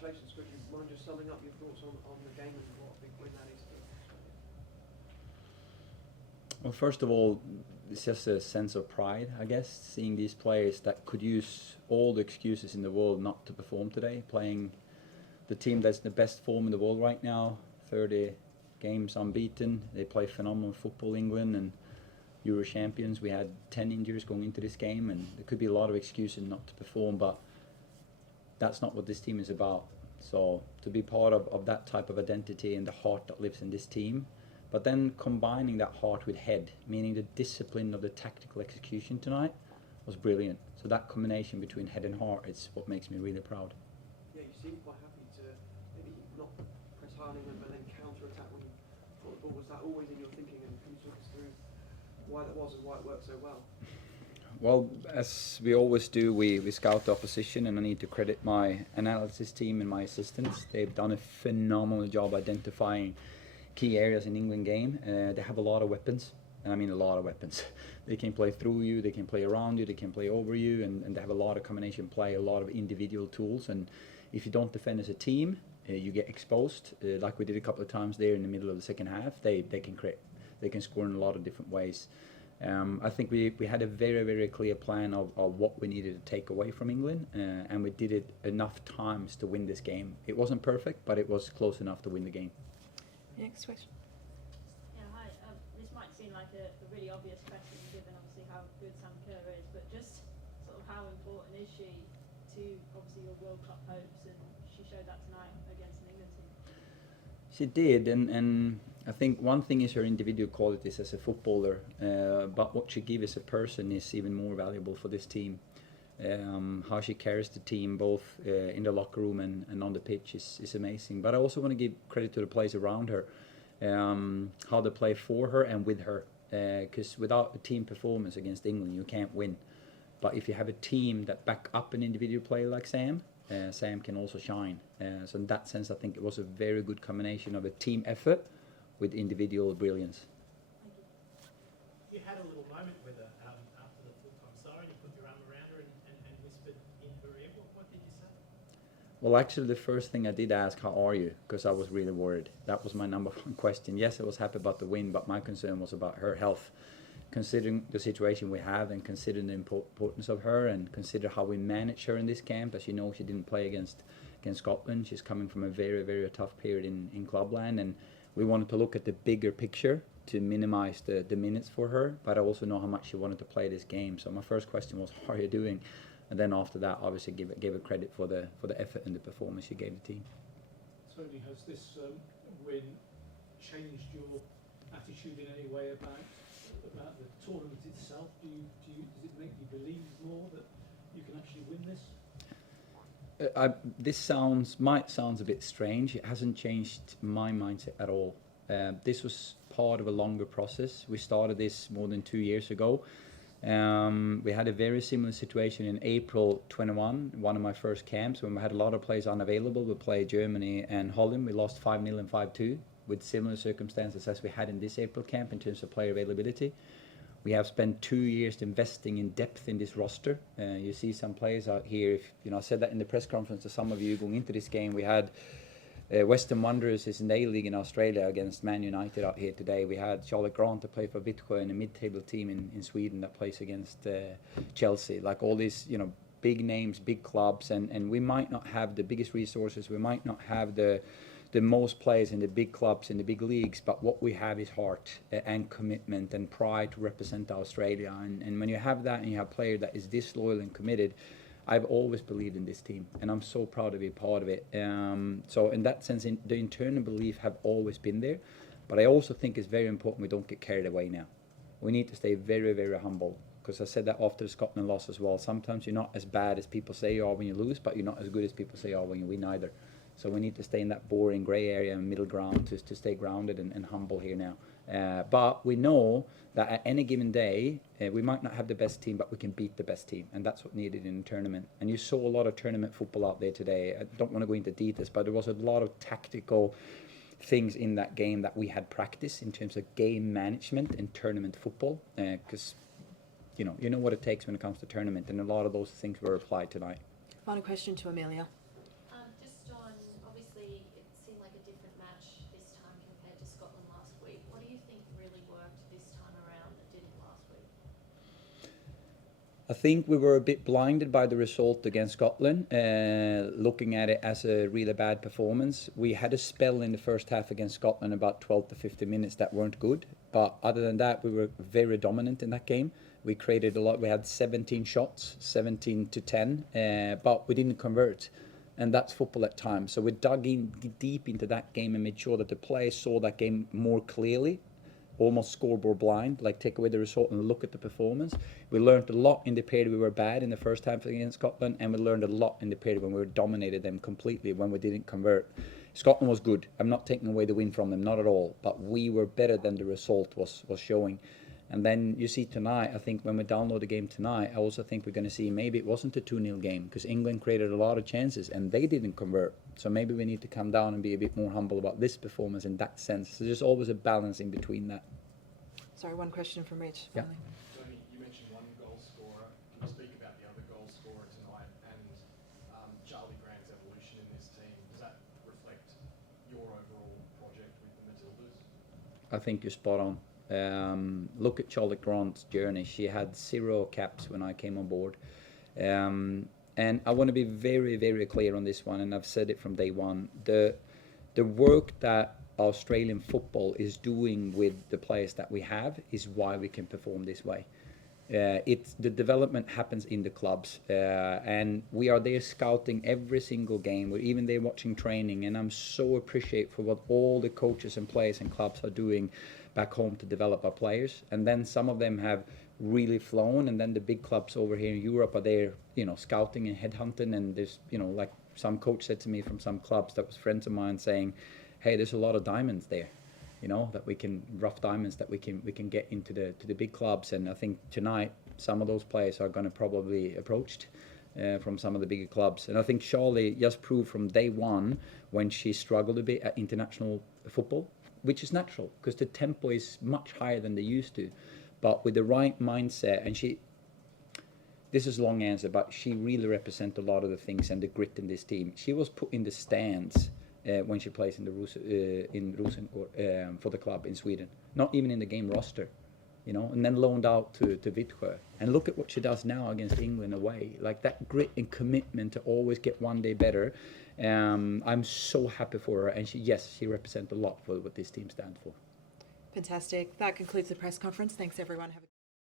congratulations. Could you mind just summing up your thoughts on the game and what a big win that is for Australia? Well, first of all, it's just a sense of pride, I guess, seeing these players that could use all the excuses in the world not to perform today, playing the team that's the best form in the world right now, 30 games unbeaten. They play phenomenal football, England, and Euro champions. We had 10 injuries going into this game, and there could be a lot of excuses not to perform, but that's not what this team is about. So to be part of that type of identity and the heart that lives in this team, but then combining that heart with head, meaning the discipline of the tactical execution tonight, was brilliant. So that combination between head and heart is what makes me really proud. Yeah, you seem quite happy to maybe not press hard on them, but then counter-attack when you thought the ball. Was that always in your thinking, and can you talk us through why that was and why it worked so well? Well, as we always do, we scout the opposition, and I need to credit my analysis team and my assistants. They've done a phenomenal job identifying key areas in England game. They have a lot of weapons, and I mean a lot of weapons. They can play through you, they can play around you, they can play over you, and they have a lot of combination play, a lot of individual tools. And if you don't defend as a team, you get exposed, like we did a couple of times there in the middle of the second half. They can create, they can score in a lot of different ways. I think we had a very, very clear plan of what we needed to take away from England, and we did it enough times to win this game. It wasn't perfect, but it was close enough to win the game. Next question. Yeah, hi. This might seem like a really obvious question given obviously how good Sam Kerr is, but just sort of how important is she to obviously your World Cup hopes, and she showed that tonight against an England team. She did, and I think one thing is her individual qualities as a footballer, but what she gives as a person is even more valuable for this team. How she carries the team both in the locker room and on the pitch is amazing. But I also want to give credit to the players around her, how they play for her and with her. Because without a team performance against England, you can't win. But if you have a team that back up an individual player like Sam, Sam can also shine. So in that sense, I think it was a very good combination of a team effort with individual brilliance. You had a little moment with her after the full-time siren. You put your arm around her and whispered in her ear. What did you say? Well, actually, the first thing I did ask, how are you? Because I was really worried. That was my number one question. Yes, I was happy about the win, but my concern was about her health. Considering the situation we have and considering the importance of her and consider how we manage her in this camp, as you know, she didn't play against Scotland. She's coming from a very, very tough period in clubland, and we wanted to look at the bigger picture to minimize the minutes for her, but I also know how much she wanted to play this game. So my first question was, how are you doing? And then after that, obviously gave her credit for the effort and the performance she gave the team. Tony, has this win changed your attitude in any way about the tournament itself? Does it make you believe more that you can actually win this? This might sound a bit strange. It hasn't changed my mindset at all. This was part of a longer process. We started this more than 2 years ago. We had a very similar situation in April 21, one of my first camps, when we had a lot of players unavailable. We played Germany and Holland. We lost 5-0 and 5-2 with similar circumstances as we had in this April camp in terms of player availability. We have spent 2 years investing in depth in this roster. You see some players out here. I said that in the press conference to some of you going into this game. We had Western Wanderers is in the A-League in Australia against Man United out here today. We had Charlotte Grant to play for Vittsjö in a mid-table team in Sweden that plays against Chelsea. Like all these, big names, big clubs, and we might not have the biggest resources. We might not have the most players in the big clubs, in the big leagues, but what we have is heart and commitment and pride to represent Australia. And when you have that and you have a player that is disloyal and committed, I've always believed in this team, and I'm so proud to be part of it. So in that sense, the internal belief have always been there, but I also think it's very important we don't get carried away now. We need to stay very, very humble, because I said that after the Scotland loss as well. Sometimes you're not as bad as people say you are when you lose, but you're not as good as people say you are when you win either. So we need to stay in that boring grey area and middle ground to stay grounded and humble here now. But we know that at any given day, we might not have the best team, but we can beat the best team. And that's what needed in a tournament. And you saw a lot of tournament football out there today. I don't want to go into details, but there was a lot of tactical things in that game that we had practice in terms of game management in tournament football. Because, you know what it takes when it comes to tournament. And a lot of those things were applied tonight. Final question to Amelia. Just on I think we were a bit blinded by the result against Scotland, looking at it as a really bad performance. We had a spell in the first half against Scotland, about 12 to 15 minutes that weren't good. But other than that, we were very dominant in that game. We created a lot. We had 17 shots, 17 to 10, but we didn't convert. And that's football at times. So we dug in deep into that game and made sure that the players saw that game more clearly, almost scoreboard blind, like take away the result and look at the performance. We learned a lot in the period we were bad in the first half against Scotland, and we learned a lot in the period when we dominated them completely, when we didn't convert. Scotland was good. I'm not taking away the win from them, not at all. But we were better than the result was showing. And then you see tonight, I think when we download the game tonight, I also think we're going to see maybe it wasn't a 2-0 game, because England created a lot of chances and they didn't convert. So maybe we need to come down and be a bit more humble about this performance in that sense. So there's always a balance in between that. Sorry, one question from Rich. Yeah. Finally. Tony, you mentioned one goal scorer. Can you speak about the other goal scorer tonight and Charlie Grant's evolution in this team? Does that reflect your overall project with the Matildas? I think you're spot on. Look at Charlie Grant's journey. She had 0 caps when I came on board. And I want to be very, very clear on this one, and I've said it from day one. The work that Australian football is doing with the players that we have is why we can perform this way. The development happens in the clubs, and we are there scouting every single game. We're even there watching training, and I'm so appreciative for what all the coaches and players and clubs are doing back home to develop our players. And then some of them have really flown, and then the big clubs over here in Europe are there, scouting and headhunting. And there's, like some coach said to me from some clubs that was friends of mine saying, hey, there's a lot of diamonds there, that we can, rough diamonds that we can get into the big clubs. And I think tonight some of those players are going to probably approached from some of the bigger clubs. And I think Charlie just proved from day one, when she struggled a bit at international football, which is natural because the tempo is much higher than they used to, but with the right mindset. And this is a long answer, but she really represents a lot of the things and the grit in this team. She was put in the stands when she plays in Rosengård for the club in Sweden, not even in the game roster, and then loaned out to Vittsjö. And look at what she does now against England away. Like that grit and commitment to always get one day better. I'm so happy for her, and she represents a lot for what this team stands for. Fantastic. That concludes the press conference. Thanks, everyone. Have a